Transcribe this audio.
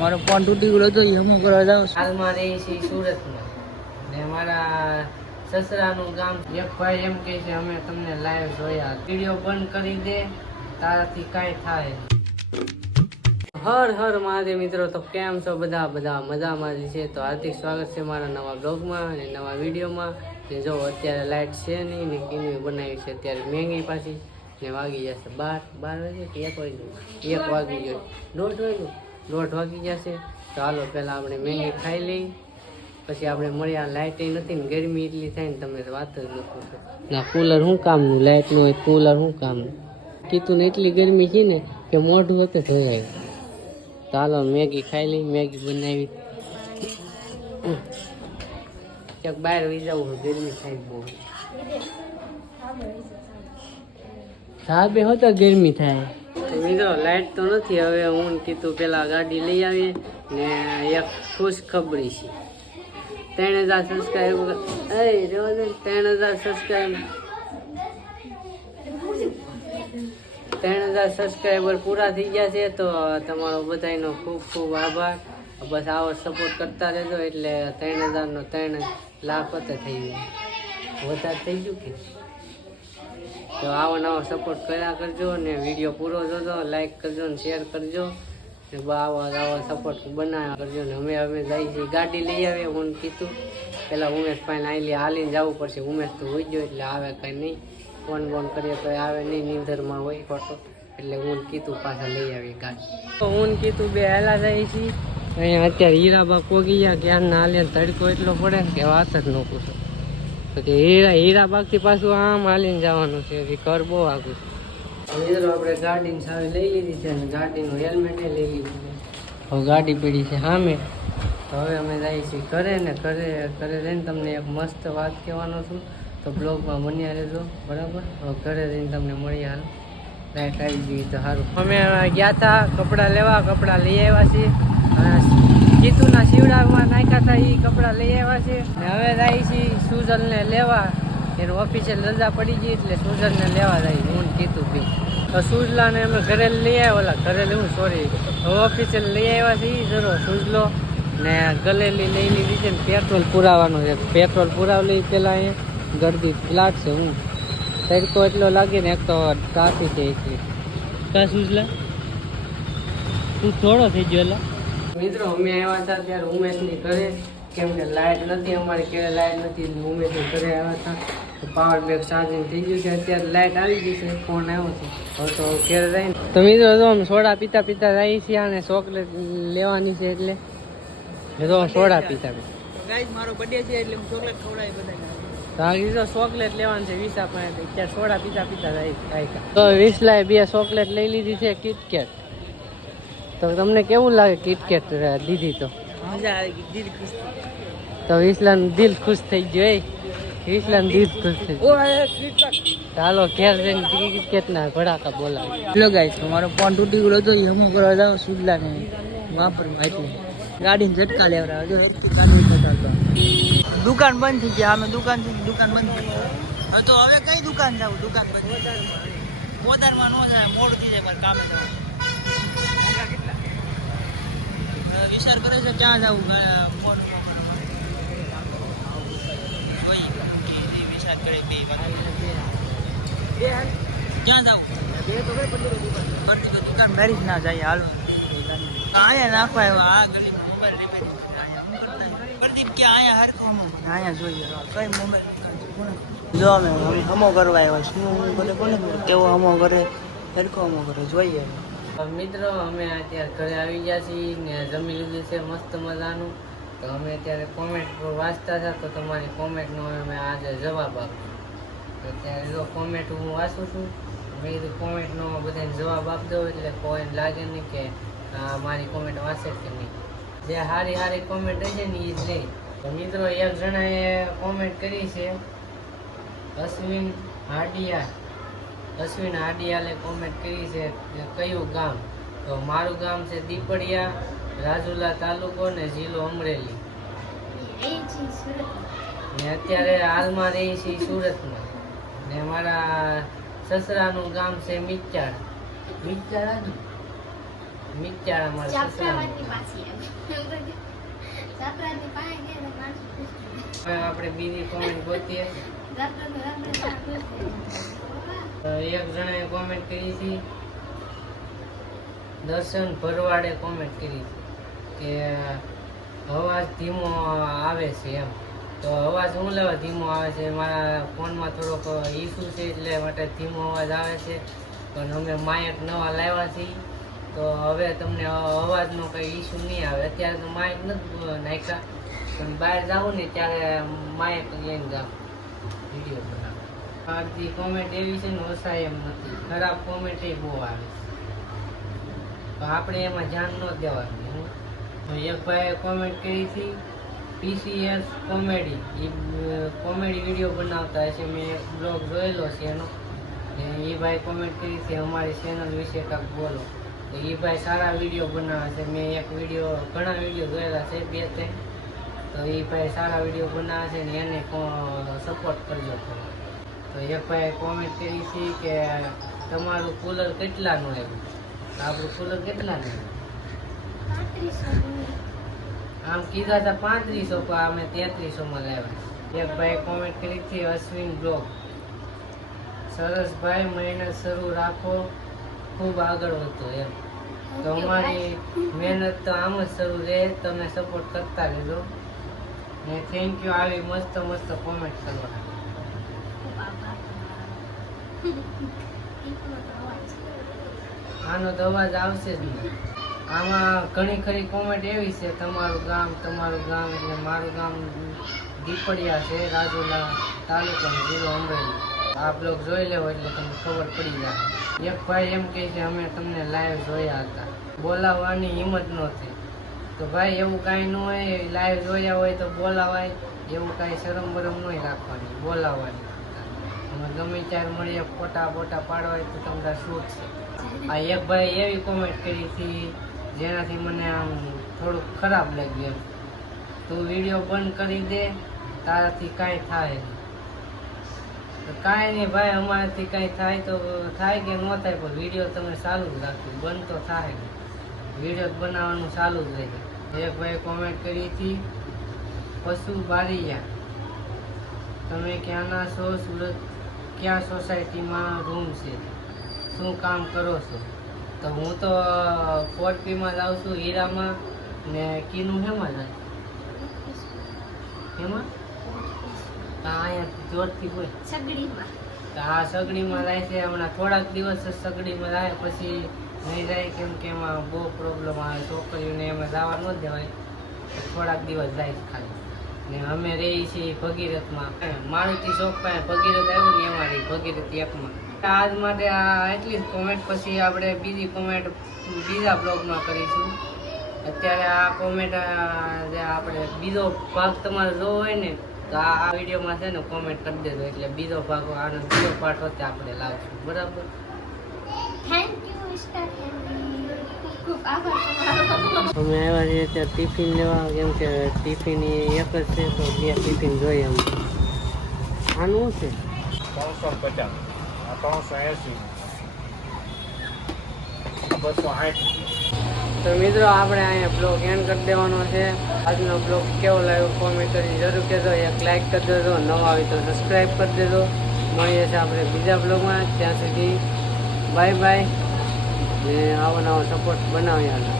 મારો ફોન તૂટી ગયો હતો એ હું કરવા જાઉં હાલમાં રહી છે સુરતમાં ને મારા સસરાનું ગામ. એક ભાઈ એમ કહે છે અમે તમને લાઈવ જોયા, વિડીયો બંધ કરી દે તારાથી કાંઈ થાય. હર હર મહાદેવ મિત્રો, તો કેમ છો બધા મજામાં જ છે. તો હાર્દિક સ્વાગત છે મારા નવા બ્લોગમાં અને નવા વિડીયોમાં. ને જો અત્યારે લાઇટ છે નહીં ને કિનવી બનાવી છે અત્યારે મેંગી પાછી ને વાગી જશે 12 વાગે કે 1 વાગે, 1 વાગી ગયો, 1:30 વાગી જશે. તો હાલો પહેલાં આપણે મેંગી ખાઈ લઈ, પછી આપણે મળ્યા. લાઇટ નથી ને ગરમી એટલી થાય ને તમે વાત જ ન પૂછો. ના કુલર શું કામનું, લાઇટનું હોય કુલર શું કામનું. કીધું ને એટલી ગરમી છે ને કે મોઢું હતું ધોવાય. તો હાલો મેગી ખાઈ લઈ, મેગી બનાવી. ક્યાંક બહાર વહી જવું, ગરમી થાય બહુ. ધાબે હોતા ગરમી થાય. મિત્રો લાઇટ તો નથી, હવે હું કીધું પેલા ગાડી લઈ આવીએ ને એક ખુશ ખબરી છે. 3000 સબસ્ક્રાઈબર, 3000 સબસ્ક્રાઈબર પૂરા થઈ ગયા છે. તો તમારો બધાનો ખૂબ ખૂબ આભાર. બસ આવો સપોર્ટ કરતા રહેજો એટલે 3000 નો 3 લાખ હોતે થઈ જાય, વધારે થઈ ગયું કે. તો આવો નવો સપોર્ટ કર્યા કરજો ને વિડીયો પૂરો જોજો, લાઈક કરજો ને શેર કરજો ને આવો સપોર્ટ બનાવ્યા કરજો. ને અમે જઈએ છીએ, ગાડી લઈ આવીએ. હું કીધું પેલા ઉમેશ ભાઈને હાલીને જવું પડશે. ઉમેશ તો હોઈ ગયો એટલે આવે કંઈ નહીં, ફોન બોન કરીએ તો આવે નહીં, નીંદરમાં હોય ખોટો. એટલે હું કીધું પાછા લઈ આવીએ ગાડી. તો હું કીધું બે હેલા જઈએ છીએ. અહીંયા અત્યારે હીરાબાગ પોગી ગયા, ક્યાં ના હાલે તડકો એટલો પડે ને કે વાત જ ન પૂછો. તો કે હીરાબાગથી પાછું આમ હાલીને જવાનું છે, ઘર બહુ આગું છે. મિત્રો આપણે ગાડીની સાવી લઈ લીધી છે અને ગાડીનું હેલ્મેટ લઈ લીધું છે. હવે ગાડી પડી છે સામે. તો હવે અમે જઈએ છીએ ઘરે ને ઘરે જઈને તમને એક મસ્ત વાત કહેવાનો છું. તો બ્લોગમાં બન્યા રહેજો, બરાબર. હવે ઘરે જઈને તમને મળી. હાલ લાઈટ આવી ગઈ તો સારું. અમે ગયા હતા કપડાં લેવા, કપડાં લઈ આવ્યા છીએ. કીતુના શિવડામાં નાખ્યા હતા એ કપડાં લઈ આવ્યા છે. ને હવે જાય છે સુજલને લેવા. એનું ઓફિશિયલ રજા પડી ગઈ એટલે સુજલને લેવા જાય. હું કીધું બી તો સુજલાને અમે ઘરે લઈ આવ્યા, ઘરે લેવું સોરી ઓફિશિયલ લઈ આવ્યા છે. જરો સુજલો ને ગલેલી લઈ લીધી છે ને પેટ્રોલ પુરાવાનું છે. પેટ્રોલ પુરાવી પહેલાં અહીંયા ગરદી લાગશે. હું તડકો એટલો લાગે ને, એક તો ટ્રાફિક છે એટલી. કા સુજલા તું થોડો થઈ ગયો એટલે. મિત્રો અમે આવ્યા હતા ત્યારે ઉમેશની ઘરે, કેમ કે લાઇટ નથી અમારે ઘરે, લાઇટ નથી. ઉમેશની ઘરે આવ્યા હતા તો પાવર બેંક ચાર્જિંગ થઈ ગયું છે. અત્યારે લાઇટ આવી ગઈ છે, ફોન આવ્યો છે. હવે તો ઘરે રહીને તો મિત્રો તો અમે સોડા પીતા જઈએ છીએ અને ચોકલેટ લેવાની છે એટલે તો સોડા પીતા મારો બર્થડે છે એટલે હું ચોકલેટ ખવડાવી બધાને. તો ચોકલેટ લેવાનું છે વિસા પાસે. અત્યારે સોડા પીતા જાય. તો વિસલાએ 2 ચોકલેટ લઈ લીધી છે કિટકેટ. તો તમને કેવું લાગે કિટકેટ દીધી તો? મજા આવી ગઈ, દિલ ખુશ. તો વિસલાનું દિલ ખુશ થઈ ગયું. વિસલાનું દિલ ખુશ થઈ ગયું. ચાલો ઘેર જઈને કિટકેટના ભડાકા બોલાવે. હેલો ગાઈસ, મારો ફોન તૂટી ગયો હતો એ હું કરવા જાઉં સુડલાને વાપરું એટલે ગાડીને ઝટકા લેવડાવે. જો એટલી ગાડી થતા દુકાન બંધ થઈ ગયા. અમે દુકાન બંધ થઈ ગઈ. હવે તો હવે કઈ દુકાન જાવું? દુકાન બંધ. મોદારમાં ન જાય, મોડું થઈ જાય મારે કામે જવાનું. વિચાર કરે છે ક્યાં જવું વિચાર કરે ક્યાં જવું. દુકાન મેરી ના જાય. હાલો અહીંયા નાખવા આવ્યા. આ ગલી મોબાઈલ રિપેરિંગ પ્રદીપ કે અહીંયા અહીંયા જોઈએ કઈ મોબાઈલ જો અમે હમો કરવા આવ્યા. શું બોલે કોને કેવો હમો કરે, સરખો હમો કરે જોઈએ. મિત્રો અમે અત્યારે ઘરે આવી ગયા છીએ ને જમી લીધું છે મસ્ત મજાનું. તો અમે અત્યારે કોમેન્ટ વાંચતા હતા તો તમારી કોમેન્ટનો અમે આજે જવાબ આપ્યો. તો અત્યારે જો કોમેન્ટ હું વાંચું છું. મેં કીધું કોમેન્ટનો બધાને જવાબ આપી દો એટલે કોઈને લાગે નહીં કે મારી કોમેન્ટ વાંચે કે નહીં. જે સારી કોમેન્ટ હશે ને એ જ લે. તો મિત્રો એક જણાએ કોમેન્ટ કરી છે, અશ્વિન હાડિયાલે કોમેન્ટ કરી છે કયું ગામ? તો મારું ગામ છે દીપડિયા, રાજુલા તાલુકો ને જિલ્લો અમરેલી. ને અત્યારે હાલમાં રહી છે સુરતમાં. ને મારા સસરાનું ગામ છે મિચાળા. મિચાળા મારા સસરાનું. હવે આપણે બીજી કોમેન્ટ ગોતીએ. એક જણાએ કોમેન્ટ કરી હતી, દર્શન ભરવાડે કોમેન્ટ કરી હતી કે અવાજ ધીમો આવે છે એમ. તો અવાજ હું લેવા ધીમો આવે છે, મારા ફોનમાં થોડોક ઇસ્યુ છે એટલે માટે ધીમો અવાજ આવે છે. પણ અમે માઇક નવા લાવ્યા છીએ તો હવે તમને અવાજનો કંઈ ઇસ્યુ નહીં આવે. અત્યારે તો માઇક નથી નાખ્યા, પણ બહાર જાઉં ને ત્યારે માઇક લઈને જાઉં વિડીયો બનાવે. અડધી કોમેન્ટ એવી છે ને ઓછા એમ નથી, ખરાબ કોમેન્ટ એ બહુ આવે છે, તો આપણે એમાં ધ્યાન ન દેવાનું. એક ભાઈએ કોમેન્ટ કરી હતી PCS કોમેડી, એ કોમેડી વિડીયો બનાવતા હશે, મેં એક બ્લોગ જોયેલો છે એનો. એ ભાઈ કોમેન્ટ કરી હતી અમારી ચેનલ વિશે કાંઈક બોલો. તો એ ભાઈ સારા વિડીયો બનાવે છે, મેં એક વિડીયો ઘણા વિડીયો જોયેલા છે 2-3. તો એ ભાઈ સારા વિડીયો બનાવે છે ને એને સપોર્ટ કરજો. તો એક ભાઈ કોમેન્ટ કરી હતી કે તમારું કુલર કેટલાનું આવ્યું? આપણું કુલર કેટલાનું? આમ કીધા હતા 3500, પણ અમે 3300 લાવ્યા. એક ભાઈ કોમેન્ટ કરી હતી અશ્વિન બ્લોગ, સરસ ભાઈ, મહેનત શરૂ રાખો, ખૂબ આગળ વધો એમ. તો અમારી મહેનત તો આમ જ શરૂ રહે, તમે સપોર્ટ કરતા રહેજો ને થેન્ક યુ આવી મસ્ત મસ્ત કોમેન્ટ કરવા. આનો તો અવાજ આવશે જ નહીં. આમાં ઘણી ખરી કોમેન્ટ એવી છે તમારું ગામ એટલે મારું ગામ દીપડિયા છે, રાજુલા તાલુકાનું, જિલ્લો અમરેલી. આ બ્લોગ જોઈ લેવો એટલે તમને ખબર પડી જાય. એક ભાઈ એમ કહે છે અમે તમને લાઈવ જોયા હતા, બોલાવવાની હિંમત ન થઈ. તો ભાઈ એવું કાંઈ ન હોય, લાઈવ જોયા હોય તો બોલાવાય, એવું કાંઈ શરમ બરમ નહીં રાખવાની, બોલાવવાની. અમે ગમે ત્યારે મળીએ, ફોટા પાડવા હોય તો તમારા શૂટ છે. આ એક ભાઈ એવી કોમેન્ટ કરી હતી જેનાથી મને આમ થોડુંક ખરાબ લાગ્યું એમ. તું વિડીયો બંધ કરી દે, તારાથી કાંઈ થાય નહીં. કાંઈ નહીં ભાઈ, અમારાથી કાંઈ થાય તો થાય કે ન થાય, પણ વિડીયો તમે ચાલુ જ રાખજો, બંધ તો થાય નહીં. વિડીયો બનાવવાનું ચાલુ જ રહે. એક ભાઈ કોમેન્ટ કરી હતી પશુ બારીયા, તમે ક્યાંના છો? સુરત. ક્યાં સોસાયટીમાં રૂમ છે? શું કામ કરો છો? તો હું તો 4P માં જાઉં છું, હીરામાં. ને કીનું હેમાં જાય? હેમાં અહીંયા જોરથી હોય સગડીમાં. તો આ સગડીમાં જાય છે હમણાં થોડાક દિવસ સગડીમાં જાય, પછી નહીં જાય, કેમ કે એમાં બહુ પ્રોબ્લેમ આવે, છોકરીઓને એમાં જવા ન દેવાય. થોડાક દિવસ જાય ખાલી. ને અમે રહીએ છીએ ભગીરથમાં, મારુતિ ચોક પાસે ભગીરથ આવ્યું ને એમાં રહી, ભગીરથ 1માં. આજ માટે આ એટલી જ કોમેન્ટ, પછી આપણે બીજી કોમેન્ટ બીજા બ્લોગમાં કરીશું. અત્યારે આ કોમેન્ટ જે આપણે બીજો ભાગ તમારે જોવો હોય ને તો આ વિડીયોમાં છે ને કોમેન્ટ કરી દેજો, એટલે બીજો ભાગ આનો બીજો પાર્ટ હોતે આપણે લાવશું. બરાબર? થેન્ક યુ સ્ટાર ફેમિલી, ખૂબ આભાર તમારો. અમે આવ્યા છીએ ત્યાં ટિફિન લેવા, કેમ કે ટિફિન એક જ છે તો 2 ટિફિન જોઈએ અમે. આનું શું છે? 350, 380, 260. તો મિત્રો આપણે અહીંયા બ્લોગ એન્ડ કરી દેવાનો છે. આજનો બ્લોગ કેવો લાગ્યો કોમેન્ટ કરી જરૂર કહેજો, એક લાઈક કરી દેજો, નવા આવી તો સબસ્ક્રાઈબ કરી દેજો. મળીએ છીએ આપણે બીજા બ્લોગમાં, ત્યાં સુધી બાય બાય. ને આવો નવો સપોર્ટ બનાવ્યા.